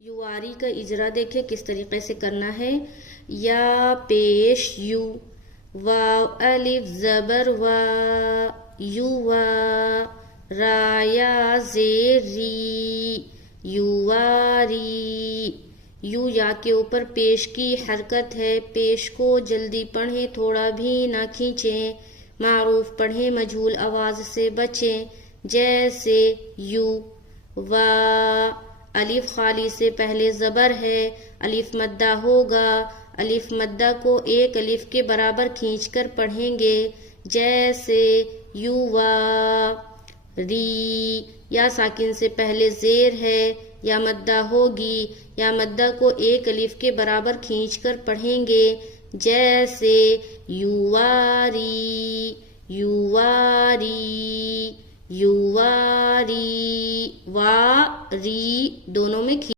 یواری کا اجرا دیکھیں کس طریقے سے کرنا ہے. یا پیش یو، واو الف زبر وا، یوا، را یا زیر ری، یواری. یو یا کے اوپر پیش کی حرکت ہے. پیش کو جلدی پڑھیں، تھوڑا بھی نہ کھینچیں. معروف پڑھیں، مجہول آواز سے بچیں. جیسے یو. وا الف خالی سے پہلے زبر ہے، الف مدہ ہوگا. الف مدہ کو ایک الف کے برابر کھینچ کر پڑھیں گے. جیسے یووا ری. یا ساکن سے پہلے زیر ہے، یا مدہ ہوگی. یا مدہ کو ایک الف کے برابر کھینچ کر پڑھیں گے. جیسے یواری، یواری، یواری. وا ری دونوں میں